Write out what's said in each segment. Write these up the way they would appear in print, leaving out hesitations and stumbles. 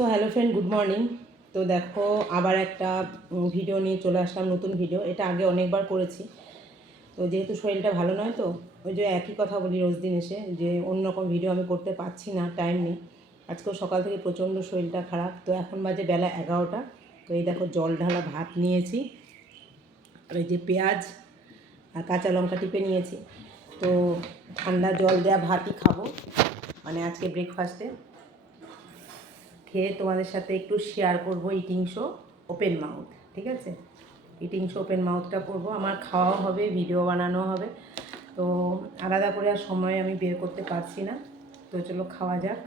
তো hello friend, good morning. তো দেখো আবার একটা ভিডিও নিয়ে চলে আসলাম, নতুন ভিডিও। এটা আগে অনেকবার করেছি। তো যেহেতু শরীরটা ভালো নয়, তো ওই যে একই কথা বলি রোজ দিন এসে, যে অন্যরকম ভিডিও আমি করতে পারছি না, টাইম নেই। আজকেও সকাল থেকে প্রচণ্ড শরীরটা খারাপ। তো এখন বাজে বেলা 11টা। তো এই দেখো জল ঢালা ভাত নিয়েছি, আর এই যে পেঁয়াজ আর কাঁচা লঙ্কা টিপে নিয়েছি। তো ঠান্ডা জল দেওয়া ভাতই খাবো, মানে আজকে ব্রেকফাস্টে। খেয়ে তোমাদের সাথে একটু শেয়ার করব ইটিং শো ওপেন মাউথ, ঠিক আছে? ইটিং শো ওপেন মাউথটা করবো, আমার খাওয়াও হবে, ভিডিও বানানো হবে। তো আলাদা করে আর সময় আমি বের করতে পারছি না। তো চলো খাওয়া যাক।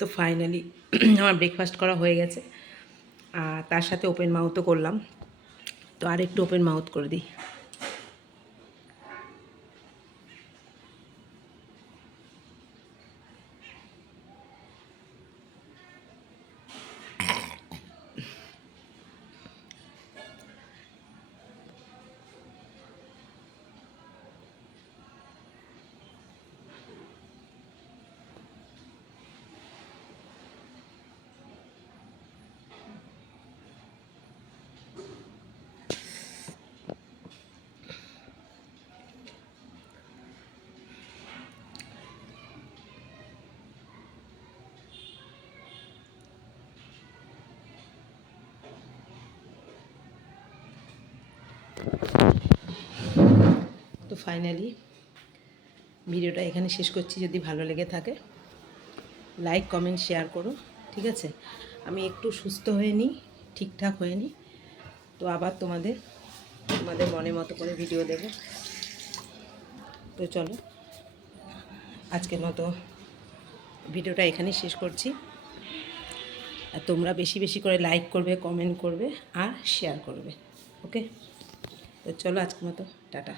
তো ফাইনালি আমার ব্রেকফাস্ট করা হয়ে গেছে, আর তার সাথে ওপেন মাউথও করলাম। তো আর একটু ওপেন মাউথ করে দিই। ফাইনালি ভিডিওটা এখানে শেষ করছি। যদি ভালো লেগে থাকে লাইক কমেন্ট শেয়ার করো, ঠিক আছে? আমি একটু সুস্থ হয়ে নিই, ঠিকঠাক হয়ে নিই, তো আবার তোমাদের মনের মতো করে ভিডিও দেব। তো চলো আজকের মতো ভিডিওটা এখানেই শেষ করছি। আর তোমরা বেশি বেশি করে লাইক করবে, কমেন্ট করবে আর শেয়ার করবে। ওকে, তো চলো আজকের মতো টাটা।